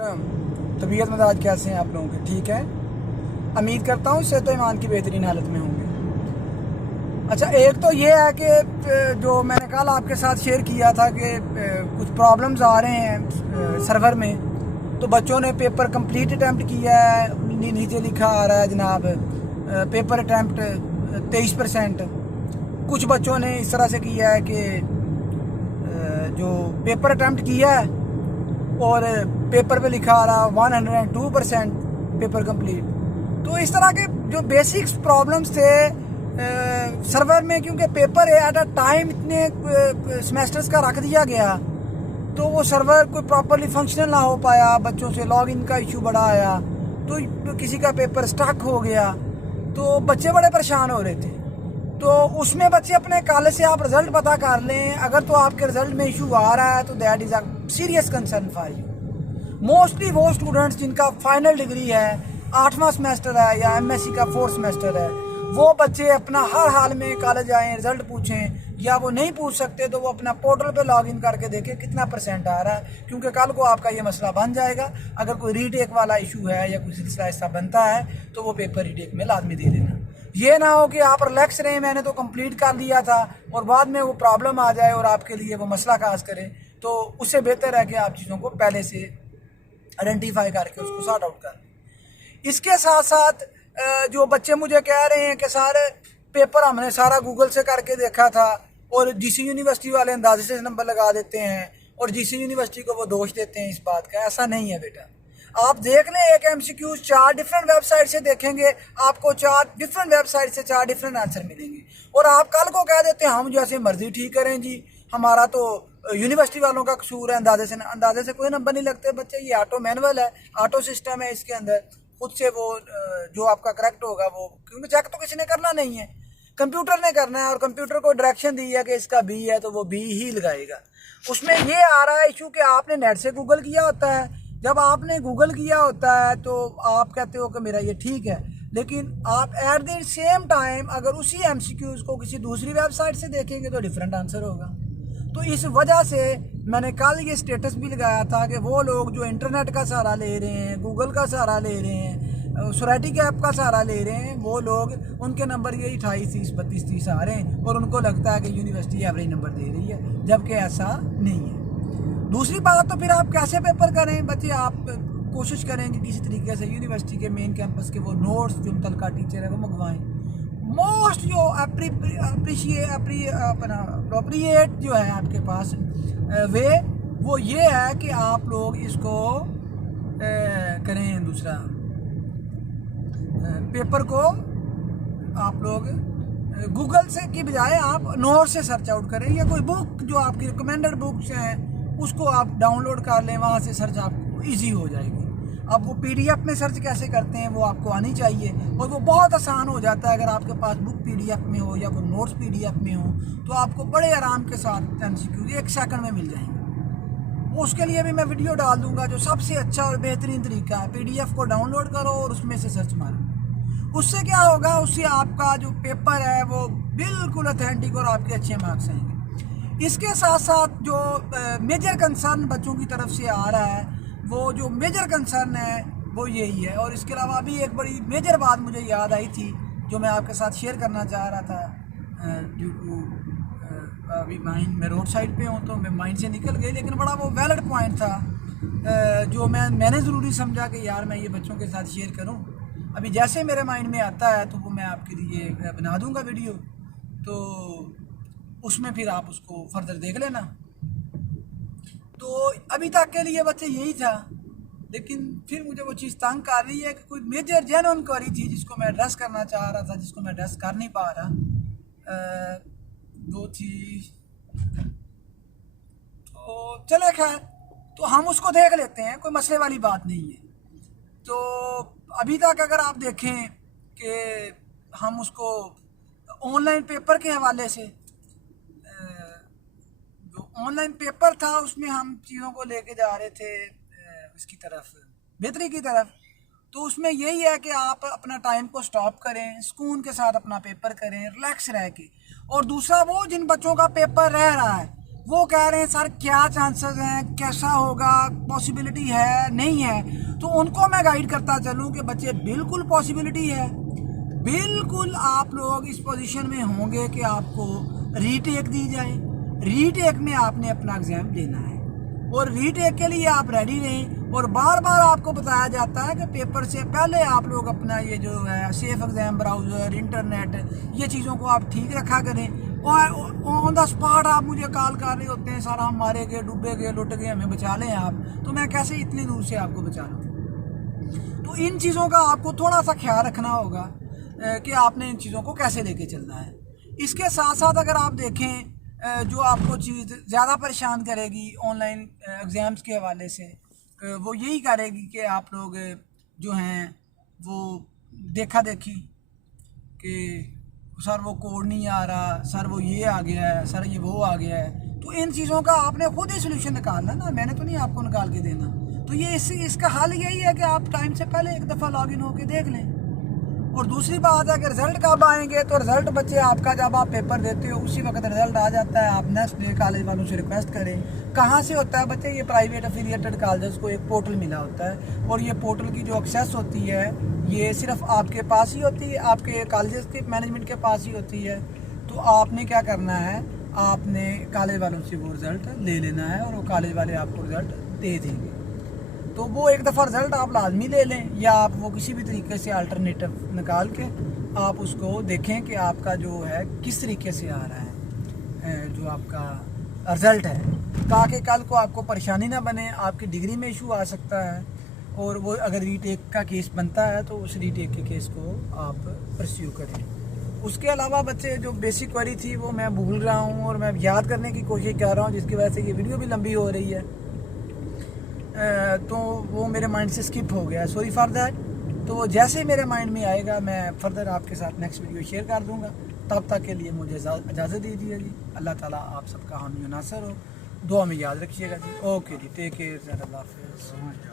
तबीयत मिजाज कैसे हैं आप लोगों के? ठीक है, उम्मीद करता हूँ सेहत ईमान की बेहतरीन हालत में होंगे। अच्छा, एक तो ये है कि जो मैंने कल आपके साथ शेयर किया था कि कुछ प्रॉब्लम्स आ रहे हैं सर्वर में, तो बच्चों ने पेपर कंप्लीट अटैम्प्ट किया है, नीचे लिखा आ रहा है जनाब पेपर अटैम्प्ट 23%। कुछ बच्चों ने इस तरह से किया है कि जो पेपर अटैम्प्ट किया है और पेपर पे लिखा आ रहा 102% पेपर कंप्लीट। तो इस तरह के जो बेसिक्स प्रॉब्लम्स थे सर्वर में, क्योंकि पेपर एट अ टाइम इतने सेमेस्टर्स का रख दिया गया तो वो सर्वर कोई प्रॉपरली फंक्शनल ना हो पाया, बच्चों से लॉगिन का इशू बड़ा आया, तो किसी का पेपर स्टक हो गया, तो बच्चे बड़े परेशान हो रहे थे। तो उसमें बच्चे अपने कॉलेज से आप रिजल्ट पता कर लें, अगर तो आपके रिजल्ट में इशू आ रहा है तो that is a serious concern for you. Mostly वो स्टूडेंट्स जिनका फाइनल डिग्री है, 8वां सेमेस्टर है या एमएससी का 4th सेमेस्टर है, वो बच्चे अपना हर हाल में कॉलेज आएँ, रिजल्ट पूछें, या वो नहीं पूछ सकते तो वो अपना पोर्टल पे लॉगिन करके देखें कितना % आ रहा है, क्योंकि कल को आपका ये मसला बन जाएगा। अगर कोई रीटेक वाला इशू है या कोई सिलसिला ऐसा बनता है तो वो पेपर रीटेक में लाजमी दे देना। ये ना हो कि आप रिलैक्स रहें, मैंने तो कंप्लीट कर लिया था, और बाद में वो प्रॉब्लम आ जाए और आपके लिए वो मसला खास करे। तो उससे बेहतर है कि आप चीज़ों को पहले से आइडेंटिफाई करके उसको सॉर्ट आउट कर लें। इसके साथ साथ जो बच्चे मुझे कह रहे हैं कि सारे पेपर हमने सारा गूगल से करके देखा था और जीसी यूनिवर्सिटी वाले अंदाजे से नंबर लगा देते हैं और जीसी यूनिवर्सिटी को वो दोष देते हैं इस बात का, ऐसा नहीं है बेटा। आप देख लें, एक एमसीक्यू 4 डिफरेंट वेबसाइट से देखेंगे, आपको 4 डिफरेंट वेबसाइट से 4 डिफरेंट आंसर मिलेंगे, और आप कल को कह देते हैं हम जैसे मर्जी ठीक करें जी, हमारा तो यूनिवर्सिटी वालों का कसूर है, अंदाजे से कोई नंबर नहीं लगते बच्चे। ये ऑटो मैनुअल है, ऑटो सिस्टम है, इसके अंदर खुद से वो जो आपका करेक्ट होगा वो, क्योंकि चेक तो किसी ने करना नहीं है, कंप्यूटर ने करना है, और कंप्यूटर को डायरेक्शन दी है कि इसका बी है तो वो बी ही लगाएगा। उसमें ये आ रहा है इशू कि आपने नेट से गूगल किया होता है, जब आपने गूगल किया होता है तो आप कहते हो कि मेरा ये ठीक है, लेकिन आप एट द सेम टाइम अगर उसी एमसीक्यूज़ को किसी दूसरी वेबसाइट से देखेंगे तो डिफरेंट आंसर होगा। तो इस वजह से मैंने कल ये स्टेटस भी लगाया था कि वो लोग जो इंटरनेट का सहारा ले रहे हैं, गूगल का सहारा ले रहे हैं, सोसाइटी के ऐप का सहारा ले रहे हैं, वो लोग उनके नंबर यही 28, 30, 32, 30 आ रहे हैं और उनको लगता है कि यूनिवर्सिटी एवरेज नंबर दे रही है, जबकि ऐसा नहीं है। दूसरी बात, तो फिर आप कैसे पेपर करें बच्चे? आप कोशिश करें कि किसी तरीके से यूनिवर्सिटी के मेन कैंपस के वो नोट्स जो मुतलका टीचर है वो मंगवाएं। मोस्ट जो अप्रोप्रिएट जो है आपके पास वे, वो ये है कि आप लोग इसको करें, दूसरा पेपर को आप लोग गूगल से की बजाय आप नोट से सर्च आउट करें, या कोई बुक जो आपकी रिकमेंडेड बुक्स हैं उसको आप डाउनलोड कर लें, वहाँ से सर्च आपको ईजी हो जाएगी। अब वो पीडीएफ में सर्च कैसे करते हैं वो आपको आनी चाहिए, और वो बहुत आसान हो जाता है। अगर आपके पास बुक पीडीएफ में हो या वो नोट्स पीडीएफ में हो तो आपको बड़े आराम के साथ एमसीक्यू 1 सेकंड में मिल जाएंगे। उसके लिए भी मैं वीडियो डाल दूंगा जो सबसे अच्छा और बेहतरीन तरीका है। पीडीएफ को डाउनलोड करो और उसमें से सर्च मारो। उससे क्या होगा, उससे आपका जो पेपर है वो बिल्कुल ऑथेंटिक और आपके अच्छे मार्क्स आएंगे। इसके साथ साथ जो मेजर कंसर्न बच्चों की तरफ से आ रहा है, वो जो मेजर कंसर्न है वो यही है। और इसके अलावा अभी एक बड़ी मेजर बात मुझे याद आई थी जो मैं आपके साथ शेयर करना चाह रहा था। ड्यू टू अभी माइंड में रोड साइड पे हूँ तो मैं माइंड से निकल गई, लेकिन बड़ा वो वैलिड पॉइंट था जो मैंने ज़रूरी समझा कि यार मैं ये बच्चों के साथ शेयर करूँ। अभी जैसे मेरे माइंड में आता है तो वो मैं आपके लिए बना दूँगा वीडियो, तो उसमें फिर आप उसको फर्दर देख लेना। तो अभी तक के लिए बच्चे यही था, लेकिन फिर मुझे वो चीज़ तंग कर रही है कि कोई मेजर जेन्युइन क्वेरी थी जिसको मैं एड्रेस करना चाह रहा था, जिसको मैं एड्रेस कर नहीं पा रहा, वो थी। तो चले खैर, तो हम उसको देख लेते हैं, कोई मसले वाली बात नहीं है। तो अभी तक अगर आप देखें कि हम उसको ऑनलाइन पेपर के हवाले से, जो ऑनलाइन पेपर था उसमें हम चीज़ों को लेके जा रहे थे इसकी तरफ, बेहतरी की तरफ। तो उसमें यही है कि आप अपना टाइम को स्टॉप करें, सुकून के साथ अपना पेपर करें, रिलैक्स रह के। और दूसरा, वो जिन बच्चों का पेपर रह रहा है वो कह रहे हैं सर क्या चांसेस हैं, कैसा होगा, पॉसिबिलिटी है नहीं है। तो उनको मैं गाइड करता चलूँ कि बच्चे बिल्कुल पॉसिबिलिटी है, बिल्कुल आप लोग इस पोजीशन में होंगे कि आपको रीटेक दी जाए। रीटेक में आपने अपना एग्ज़ाम देना है और रीटेक के लिए आप रेडी रहें। और बार बार आपको बताया जाता है कि पेपर से पहले आप लोग अपना ये जो है सेफ एग्ज़ाम ब्राउज़र, इंटरनेट, ये चीज़ों को आप ठीक रखा करें। और ऑन द स्पॉट आप मुझे कॉल कर रहे होते हैं, सर हम मारे गए, डूबे गए, लुट गए, हमें बचा लें आप। तो मैं कैसे इतनी दूर से आपको बचा लूँ? तो इन चीज़ों का आपको थोड़ा सा ख्याल रखना होगा कि आपने इन चीज़ों को कैसे लेके चलना है। इसके साथ साथ अगर आप देखें जो आपको चीज़ ज़्यादा परेशान करेगी ऑनलाइन एग्ज़ाम्स के हवाले से, वो यही करेगी कि आप लोग जो हैं वो देखा देखी कि सर वो कोड नहीं आ रहा, सर वो ये आ गया है, सर ये वो आ गया है। तो इन चीज़ों का आपने खुद ही सोल्यूशन निकालना ना, मैंने तो नहीं आपको निकाल के देना। तो ये इसका हल यही है कि आप टाइम से पहले एक दफ़ा लॉगिन होकर देख लें। और दूसरी बात है कि रिज़ल्ट कब आएंगे, तो रिज़ल्ट बच्चे आपका जब आप पेपर देते हो उसी वक्त रिज़ल्ट आ जाता है। आप नेक्स्ट डे कॉलेज वालों से रिक्वेस्ट करें। कहाँ से होता है बच्चे? ये प्राइवेट एफिलिएटेड कॉलेज को एक पोर्टल मिला होता है और ये पोर्टल की जो एक्सेस होती है ये सिर्फ आपके पास ही होती है, आपके कॉलेज के मैनेजमेंट के पास ही होती है। तो आपने क्या करना है, आपने कॉलेज वालों से वो रिज़ल्ट ले लेना है और वो कॉलेज वाले आपको रिज़ल्ट दे देंगे। तो वो एक दफ़ा रिज़ल्ट आप लाजमी ले लें, या आप वो किसी भी तरीके से अल्टरनेटिव निकाल के आप उसको देखें कि आपका जो है किस तरीके से आ रहा है जो आपका रिज़ल्ट है, ताकि कल को आपको परेशानी ना बने। आपकी डिग्री में इशू आ सकता है और वो अगर रीटेक का केस बनता है तो उस रीटेक के केस को आप परस्यू करें। उसके अलावा बच्चे जो बेसिक क्वेरी थी वो मैं भूल रहा हूँ और मैं याद करने की कोशिश कर रहा हूँ, जिसकी वजह से ये वीडियो भी लंबी हो रही है। तो वो मेरे माइंड से स्किप हो गया, सॉरी फॉर दैट। तो वो जैसे ही मेरे माइंड में आएगा मैं फर्दर आपके साथ नेक्स्ट वीडियो शेयर कर दूंगा। तब तक के लिए मुझे इजाज़त दीजिए जी। अल्लाह ताला आप सबका हामी नासर हो, दुआ में याद रखिएगा जी। ओके जी, टेक केयर, अल्लाह हाफ़िज़।